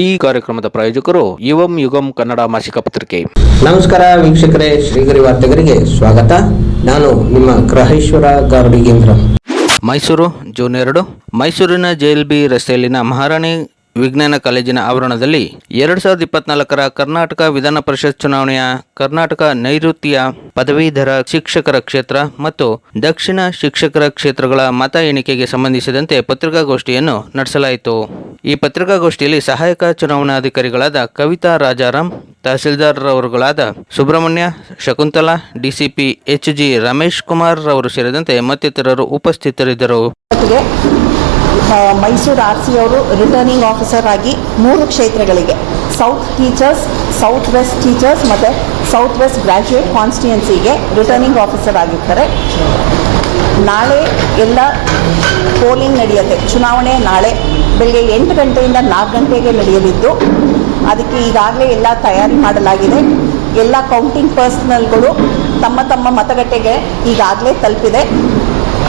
ಈ ಕಾರ್ಯಕ್ರಮದ ಪ್ರಾಯೋಜಕರು ಯುವಂ ಯುಗಂ ಕನ್ನಡ ಮಾಸಿಕ ಪತ್ರಿಕೆ. ನಮಸ್ಕಾರ ವೀಕ್ಷಕರೇ ಶ್ರೀಗರಿ ವಾರ್ತೆಗರಿಗೆ ಸ್ವಾಗತ. ನಾನು ನಿಮ್ಮ ಗ್ರಹೇಶ್ವರ ಗಾರುಡಿಗೇಂದ್ರ ಮೈಸೂರು ಜೂನ್ ಎರಡು. ಮೈಸೂರಿನ ಜೆಎಲ್ಬಿ ರಸ್ತೆಯಲ್ಲಿನ ಮಹಾರಾಣಿ ವಿಜ್ಞಾನ ಕಾಲೇಜಿನ ಆವರಣದಲ್ಲಿ ಎರಡು ಸಾವಿರದ ಇಪ್ಪತ್ನಾಲ್ಕರ ಕರ್ನಾಟಕ ವಿಧಾನ ಪರಿಷತ್ ಚುನಾವಣೆಯ ಕರ್ನಾಟಕ ನೈಋತ್ಯ ಪದವೀಧರ ಶಿಕ್ಷಕರ ಕ್ಷೇತ್ರ ಮತ್ತು ದಕ್ಷಿಣ ಶಿಕ್ಷಕರ ಕ್ಷೇತ್ರಗಳ ಮತ ಎಣಿಕೆಗೆ ಸಂಬಂಧಿಸಿದಂತೆ ಪತ್ರಿಕಾಗೋಷ್ಠಿಯನ್ನು ನಡೆಸಲಾಯಿತು. ಈ ಪತ್ರಿಕಾಗೋಷ್ಠಿಯಲ್ಲಿ ಸಹಾಯಕ ಚುನಾವಣಾಧಿಕಾರಿಗಳಾದ Kavitha Rajaram, ತಹಸೀಲ್ದಾರ್ರವರುಗಳಾದ Subrahmanya Shakuntala, DCP H G Ramesh Kumar ರವರು ಸೇರಿದಂತೆ ಮತ್ತಿತರರು ಉಪಸ್ಥಿತರಿದ್ದರು. ಮೈಸೂರು ಆರ್ ಸಿ ಅವರು ರಿಟರ್ನಿಂಗ್ ಆಫೀಸರ್ ಆಗಿ ಮೂರು ಕ್ಷೇತ್ರಗಳಿಗೆ south teachers south west teachers ಮತ್ತು ಸೌತ್ ವೆಸ್ಟ್ ಗ್ರ್ಯಾಜುಯೇಟ್ ಕಾನ್ಸ್ಟಿಟ್ಯೂನ್ಸಿಗೆ ರಿಟರ್ನಿಂಗ್ ಆಫೀಸರ್ ಆಗಿರ್ತಾರೆ. ನಾಳೆ ಎಲ್ಲ ಪೋಲಿಂಗ್ ನಡೆಯುತ್ತೆ. ಚುನಾವಣೆ ನಾಳೆ. ಬೆಳಗ್ಗೆ ಎಂಟು ಗಂಟೆಯಿಂದ ನಾಲ್ಕು ಗಂಟೆಗೆ ನಡೆಯಲಿದ್ದು, ಅದಕ್ಕೆ ಈಗಾಗಲೇ ಎಲ್ಲ ತಯಾರಿ ಮಾಡಲಾಗಿದೆ. ಎಲ್ಲ ಕೌಂಟಿಂಗ್ ಪರ್ಸ್ನಲ್ಗಳು ತಮ್ಮ ತಮ್ಮ ಮತಗಟ್ಟೆಗೆ ಈಗಾಗಲೇ ತಲುಪಿದೆ.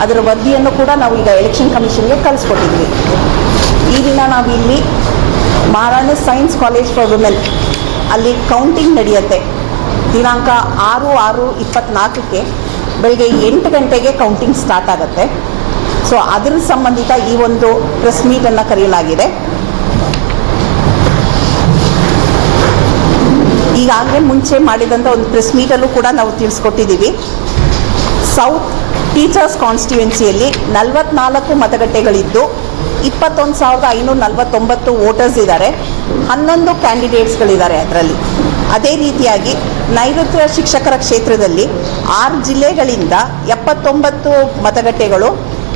ಅದರ ವರದಿಯನ್ನು ಕೂಡ ನಾವು ಈಗ ಎಲೆಕ್ಷನ್ ಕಮಿಷನ್ಗೆ ಕಳಿಸ್ಕೊಟ್ಟಿದ್ವಿ. ಈ ದಿನ ನಾವಿಲ್ಲಿ Maharani science college for women ಅಲ್ಲಿ ಕೌಂಟಿಂಗ್ ನಡೆಯುತ್ತೆ. ದಿನಾಂಕ ಆರು ಆರು ಇಪ್ಪತ್ನಾಲ್ಕಕ್ಕೆ ಬೆಳಗ್ಗೆ ಎಂಟು ಗಂಟೆಗೆ ಕೌಂಟಿಂಗ್ ಸ್ಟಾರ್ಟ್ ಆಗುತ್ತೆ. ಸೊ ಅದರ ಸಂಬಂಧಿತ ಈ ಒಂದು ಪ್ರೆಸ್ ಮೀಟನ್ನು ಕರೆಯಲಾಗಿದೆ. ಈಗಾಗಲೇ ಮುಂಚೆ ಮಾಡಿದಂಥ ಒಂದು ಪ್ರೆಸ್ ಮೀಟಲ್ಲೂ ಕೂಡ ನಾವು ತಿಳಿಸ್ಕೊಟ್ಟಿದ್ದೀವಿ. ಸೌತ್ ಟೀಚರ್ಸ್ ಕಾನ್ಸ್ಟಿಟ್ಯೂನ್ಸಿಯಲ್ಲಿ ನಲವತ್ನಾಲ್ಕು ಮತಗಟ್ಟೆಗಳಿದ್ದು, ಇಪ್ಪತ್ತೊಂದು ಸಾವಿರದ ಐನೂರ ನಲವತ್ತೊಂಬತ್ತು ವೋಟರ್ಸ್ ಇದ್ದಾರೆ. ಹನ್ನೊಂದು ಕ್ಯಾಂಡಿಡೇಟ್ಸ್ಗಳಿದ್ದಾರೆ ಅದರಲ್ಲಿ. ಅದೇ ರೀತಿಯಾಗಿ ನೈಋತ್ಯ ಶಿಕ್ಷಕರ ಕ್ಷೇತ್ರದಲ್ಲಿ ಆರು ಜಿಲ್ಲೆಗಳಿಂದ ಎಪ್ಪತ್ತೊಂಬತ್ತು ಮತಗಟ್ಟೆಗಳು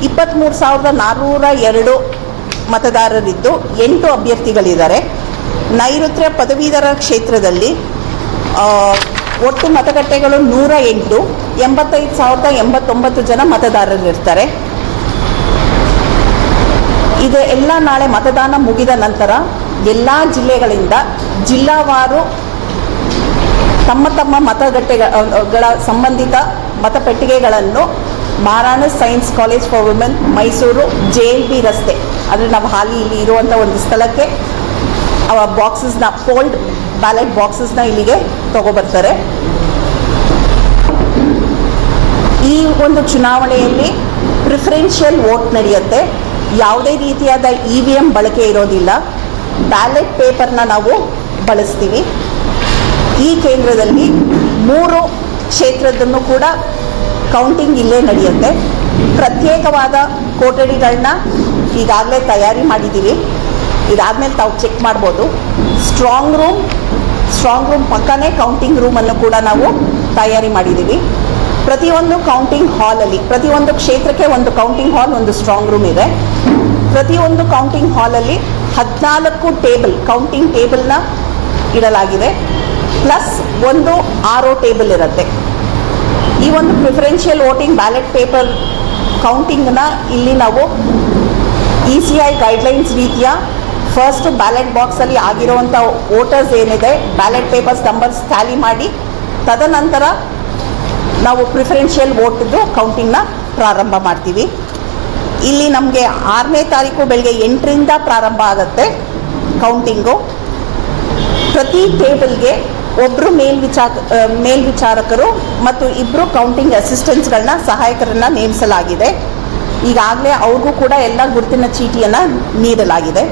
ಇಪ್ಪತ್ತ್ಮೂರು ಸಾವಿರದ ನಾನ್ನೂರ ಎರಡು ಮತದಾರರಿದ್ದು ಎಂಟು ಅಭ್ಯರ್ಥಿಗಳಿದ್ದಾರೆ. ನೈಋತ್ಯ ಪದವೀಧರ ಕ್ಷೇತ್ರದಲ್ಲಿ ಒಟ್ಟು ಮತಗಟ್ಟೆಗಳು ನೂರ ಎಂಟು, ಎಂಬತ್ತೈದು ಸಾವಿರದ ಎಂಬತ್ತೊಂಬತ್ತು ಜನ ಮತದಾರರಿರ್ತಾರೆ. ಇದು ಎಲ್ಲ ನಾಳೆ ಮತದಾನ ಮುಗಿದ ನಂತರ ಎಲ್ಲ ಜಿಲ್ಲೆಗಳಿಂದ ಜಿಲ್ಲಾವಾರು ತಮ್ಮ ತಮ್ಮ ಮತಗಟ್ಟೆಗಳ ಸಂಬಂಧಿತ ಮತಪೆಟ್ಟಿಗೆಗಳನ್ನು Maharani science college for women Mysuru J L B ರಸ್ತೆ. ಅಂದರೆ ನಾವು ಹಾಲಿ ಇಲ್ಲಿ ಇರುವಂಥ ಒಂದು ಸ್ಥಳಕ್ಕೆ ಆ ಬಾಕ್ಸಸ್ನ ಫೋಲ್ಡ್ ಬ್ಯಾಲೆಟ್ ಬಾಕ್ಸಸ್ನ ಇಲ್ಲಿಗೆ ತಗೊಬರ್ತಾರೆ. ಈ ಒಂದು ಚುನಾವಣೆಯಲ್ಲಿ ಪ್ರಿಫರೆನ್ಷಿಯಲ್ ವೋಟ್ ನಡೆಯುತ್ತೆ. ಯಾವುದೇ ರೀತಿಯಾದ ಇ ವಿ ಎಂ ಬಳಕೆ ಇರೋದಿಲ್ಲ. ಬ್ಯಾಲೆಟ್ ಪೇಪರ್ನ ನಾವು ಬಳಸ್ತೀವಿ. ಈ ಕೇಂದ್ರದಲ್ಲಿ ಮೂರು ಕ್ಷೇತ್ರದನ್ನು ಕೂಡ ಕೌಂಟಿಂಗ್ ಇಲ್ಲೇ ನಡೆಯುತ್ತೆ. ಪ್ರತ್ಯೇಕವಾದ ಕೊಠಡಿಗಳನ್ನ ಈಗಾಗಲೇ ತಯಾರಿ ಮಾಡಿದ್ದೀವಿ. ಇದಾದಮೇಲೆ ತಾವು ಚೆಕ್ ಮಾಡ್ಬೋದು. ಸ್ಟ್ರಾಂಗ್ ರೂಮ್ ಸ್ಟ್ರಾಂಗ್ ರೂಮ್ ಪಕ್ಕನೇ ಕೌಂಟಿಂಗ್ ರೂಮನ್ನು ಕೂಡ ನಾವು ತಯಾರಿ ಮಾಡಿದ್ದೀವಿ. ಪ್ರತಿಯೊಂದು ಕೌಂಟಿಂಗ್ ಹಾಲಲ್ಲಿ ಪ್ರತಿಯೊಂದು ಕ್ಷೇತ್ರಕ್ಕೆ ಒಂದು ಕೌಂಟಿಂಗ್ ಹಾಲ್ ಒಂದು ಸ್ಟ್ರಾಂಗ್ ರೂಮ್ ಇದೆ. ಪ್ರತಿಯೊಂದು ಕೌಂಟಿಂಗ್ ಹಾಲಲ್ಲಿ ಹದಿನಾಲ್ಕು ಟೇಬಲ್ ಕೌಂಟಿಂಗ್ ಟೇಬಲ್ನ ಇಡಲಾಗಿದೆ. ಪ್ಲಸ್ ಒಂದು ಆರೋ ಟೇಬಲ್ ಇರುತ್ತೆ. ಒಂದು ಪ್ರಿಫರೆನ್ಷಿಯಲ್ ವೋಟಿಂಗ್ ಬ್ಯಾಲೆಟ್ ಪೇಪರ್ ಕೌಂಟಿಂಗ್ನ ಇಲ್ಲಿ ನಾವು ಇ ಸಿ ಐ ಗೈಡ್ಲೈನ್ಸ್ ರೀತಿಯ ಫಸ್ಟ್ ಬ್ಯಾಲೆಟ್ ಬಾಕ್ಸಲ್ಲಿ ಆಗಿರುವಂಥ ವೋಟರ್ಸ್ ಏನಿದೆ ಬ್ಯಾಲೆಟ್ ಪೇಪರ್ಸ್ ನಂಬರ್ಸ್ ಟ್ಯಾಲಿ ಮಾಡಿ, ತದನಂತರ ನಾವು ಪ್ರಿಫರೆನ್ಷಿಯಲ್ ವೋಟ್ದು ಕೌಂಟಿಂಗ್ನ ಪ್ರಾರಂಭ ಮಾಡ್ತೀವಿ. ಇಲ್ಲಿ ನಮಗೆ ಆರನೇ ತಾರೀಕು ಬೆಳಗ್ಗೆ ಎಂಟರಿಂದ ಪ್ರಾರಂಭ ಆಗುತ್ತೆ ಕೌಂಟಿಂಗು ಪ್ರತಿ ಟೇಬಲ್ಗೆ ಒಬ್ಬರು ಮೇಲ್ವಿಚಾರ ಮೇಲ್ವಿಚಾರಕರು ಮತ್ತು ಇಬ್ಬರು ಕೌಂಟಿಂಗ್ ಅಸಿಸ್ಟೆಂಟ್ಸ್ಗಳನ್ನ ಸಹಾಯಕರನ್ನ ನೇಮಿಸಲಾಗಿದೆ. ಈಗಾಗಲೇ ಅವ್ರಿಗೂ ಕೂಡ ಎಲ್ಲ ಗುರುತಿನ ಚೀಟಿಯನ್ನು ನೀಡಲಾಗಿದೆ.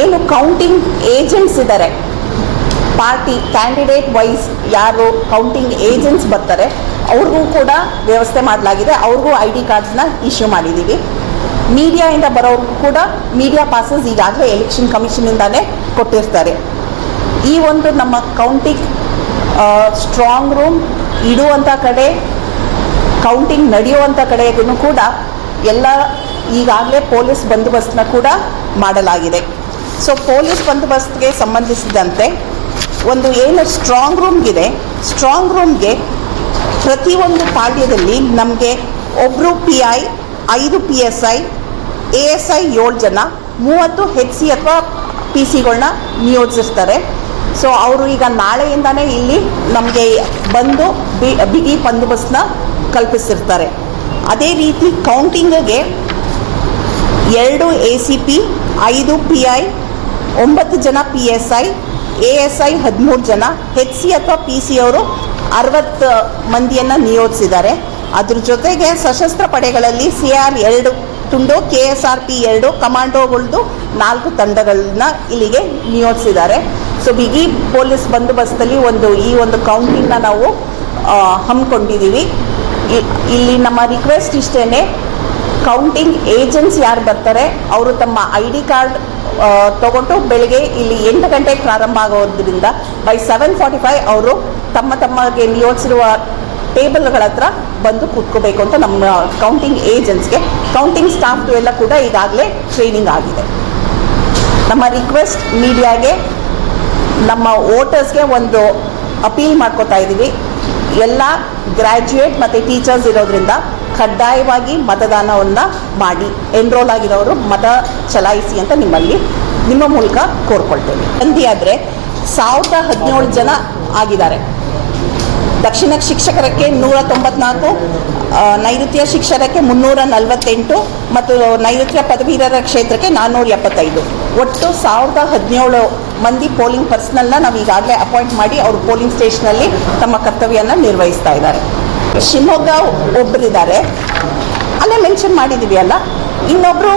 ಏನು ಕೌಂಟಿಂಗ್ ಏಜೆಂಟ್ಸ್ ಇದ್ದಾರೆ ಪಾರ್ಟಿ ಕ್ಯಾಂಡಿಡೇಟ್ ವೈಸ್ ಯಾರು ಕೌಂಟಿಂಗ್ ಏಜೆಂಟ್ಸ್ ಬರ್ತಾರೆ, ಅವ್ರಿಗೂ ಕೂಡ ವ್ಯವಸ್ಥೆ ಮಾಡಲಾಗಿದೆ. ಅವ್ರಿಗೂ ಐ ಡಿ ಕಾರ್ಡ್ಸ್ನ ಇಶ್ಯೂ ಮಾಡಿದ್ದೀವಿ ಮೀಡಿಯಾಯಿಂದ ಬರೋರ್ಗೂ ಕೂಡ ಮೀಡಿಯಾ ಪಾಸಸ್ ಈಗಾಗಲೇ ಎಲೆಕ್ಷನ್ ಕಮಿಷನಿಂದಾನೇ ಕೊಟ್ಟಿರ್ತಾರೆ. ಈ ಒಂದು ನಮ್ಮ ಕೌಂಟಿ ಸ್ಟ್ರಾಂಗ್ ರೂಮ್ ಇಡುವಂಥ ಕಡೆ ಕೌಂಟಿಂಗ್ ನಡೆಯುವಂಥ ಕಡೆಗೂ ಕೂಡ ಎಲ್ಲ ಈಗಾಗಲೇ ಪೊಲೀಸ್ ಬಂದೋಬಸ್ತ್ನ ಕೂಡ ಮಾಡಲಾಗಿದೆ. ಸೊ ಪೊಲೀಸ್ ಬಂದೋಬಸ್ತ್ಗೆ ಸಂಬಂಧಿಸಿದಂತೆ ಒಂದು ಏನು ಸ್ಟ್ರಾಂಗ್ ರೂಮ್ಗಿದೆ ಸ್ಟ್ರಾಂಗ್ ರೂಮ್ಗೆ ಪ್ರತಿಯೊಂದು ಪಾಳ್ಯದಲ್ಲಿ ನಮಗೆ ಒಬ್ಬರು ಪಿ ಐ ಐದು P S I A S I ಏಳು ಜನ, ಮೂವತ್ತು ಹೆಚ್ ಸಿ ಅಥವಾ ಪಿ ಸಿಗಳನ್ನ ನಿಯೋಜಿಸ್ತಾರೆ. ಸೊ ಅವರು ಈಗ ನಾಳೆಯಿಂದನೇ ಇಲ್ಲಿ ನಮಗೆ ಬಂದು ಬಿ, ಬಿಗಿ ಬಂದೋಬಸ್ತ್ನ ಕಲ್ಪಿಸಿರ್ತಾರೆ. ಅದೇ ರೀತಿ ಕೌಂಟಿಂಗ್ಗೆ ಎರಡು ಎ ಸಿ ಪಿ, ಐದು ಪಿ ಐ, ಒಂಬತ್ತು ಜನ P S I, A S I ಹದಿಮೂರು ಜನ ಹೆಚ್ ಸಿ ಅಥವಾ ಪಿ ಸಿ ಅವರು ಅರವತ್ತು ಮಂದಿಯನ್ನು ನಿಯೋಜಿಸಿದ್ದಾರೆ. ಅದ್ರ ಜೊತೆಗೆ ಸಶಸ್ತ್ರ ಪಡೆಗಳಲ್ಲಿ ಸಿ ಆರ್ ಎರಡು ತುಂಡು, ಕೆ ಎಸ್ ಆರ್ ಪಿ ಎರಡು, ಕಮಾಂಡೋಗಳ್ದು ನಾಲ್ಕು ತಂಡಗಳನ್ನ ಇಲ್ಲಿಗೆ ನಿಯೋಜಿಸಿದ್ದಾರೆ. ಸೊ ಬಿಗಿ ಪೊಲೀಸ್ ಬಂದೋಬಸ್ತಲ್ಲಿ ಒಂದು, ಈ ಒಂದು ಕೌಂಟಿಂಗ್ನ ನಾವು ಹಮ್ಮಿಕೊಂಡಿದ್ದೀವಿ. ಇಲ್ಲಿ ನಮ್ಮ ರಿಕ್ವೆಸ್ಟ್ ಇಷ್ಟೇ ಕೌಂಟಿಂಗ್ ಏಜೆಂಟ್ಸ್ ಯಾರು ಬರ್ತಾರೆ, ಅವರು ತಮ್ಮ ಐ ಡಿ ಕಾರ್ಡ್ ತಗೊಂಡು ಬೆಳಿಗ್ಗೆ ಇಲ್ಲಿ ಎಂಟು ಗಂಟೆಗೆ ಪ್ರಾರಂಭ ಆಗೋದ್ರಿಂದ ಬೈ ಸೆವೆನ್ ಫಾರ್ಟಿ ಫೈವ್ ಅವರು ತಮ್ಮ ತಮ್ಮಗೆ ನಿಯೋಜಿಸಿರುವ ಟೇಬಲ್ಗಳ ಹತ್ರ ಬಂದು ಕೂತ್ಕೋಬೇಕು ಅಂತ ನಮ್ಮ ಕೌಂಟಿಂಗ್ ಏಜೆಂಟ್ಸ್ಗೆ ಕೌಂಟಿಂಗ್ ಸ್ಟಾಫ್ದು ಎಲ್ಲ ಕೂಡ ಈಗಾಗಲೇ ಟ್ರೈನಿಂಗ್ ಆಗಿದೆ. ನಮ್ಮ ರಿಕ್ವೆಸ್ಟ್ ಮೀಡಿಯಾಗೆ ನಮ್ಮ ವೋಟರ್ಸ್ಗೆ ಒಂದು ಅಪೀಲ್ ಮಾಡ್ಕೋತಾ ಇದ್ದೀವಿ. ಎಲ್ಲ ಗ್ರ್ಯಾಜುಯೇಟ್ ಮತ್ತು ಟೀಚರ್ಸ್ ಇರೋದ್ರಿಂದ ಕಡ್ಡಾಯವಾಗಿ ಮತದಾನವನ್ನು ಮಾಡಿ ಎನ್ರೋಲ್ ಆಗಿರೋರು ಮತ ಚಲಾಯಿಸಿ ಅಂತ ನಿಮ್ಮಲ್ಲಿ, ನಿಮ್ಮ ಮೂಲಕ ಕೋರ್ಕೊಳ್ತೇವೆ ಅಂದಿ ಆದರೆ ಸಾವಿರದ ಹದಿನೇಳು ಜನ ಆಗಿದ್ದಾರೆ. ದಕ್ಷಿಣ ಶಿಕ್ಷಕರಕ್ಕೆ ನೂರ ತೊಂಬತ್ನಾಲ್ಕು ನೈಋತ್ಯ ಶಿಕ್ಷಕರಕ್ಕೆ ಮುನ್ನೂರ ನಲವತ್ತೆಂಟು ಮತ್ತು ನೈಋತ್ಯ ಪದವೀರರ ಕ್ಷೇತ್ರಕ್ಕೆ ನಾನ್ನೂರ ಎಪ್ಪತ್ತೈದು. ಒಟ್ಟು ಸಾವಿರದ ಹದಿನೇಳು ಮಂದಿ ಪೋಲಿಂಗ್ ಪರ್ಸನಲ್ನ ನಾವು ಈಗಾಗಲೇ ಅಪಾಯಿಂಟ್ ಮಾಡಿ ಅವರು ಪೋಲಿಂಗ್ ಸ್ಟೇಷನಲ್ಲಿ ತಮ್ಮ ಕರ್ತವ್ಯನ ನಿರ್ವಹಿಸ್ತಾ ಇದ್ದಾರೆ. ಶಿವಮೊಗ್ಗ ಒಬ್ಬರಿದ್ದಾರೆ ಅಲ್ಲೇ ಮೆನ್ಷನ್ ಮಾಡಿದ್ದೀವಿ ಅಲ್ಲ. ಇನ್ನೊಬ್ಬರು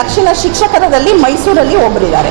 ದಕ್ಷಿಣ ಶಿಕ್ಷಕರದಲ್ಲಿ ಮೈಸೂರಲ್ಲಿ ಒಬ್ಬರಿದ್ದಾರೆ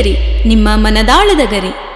ಶ್ರೀಗರಿ ನಿಮ್ಮ ಮನದಾಳದ ಗರಿ.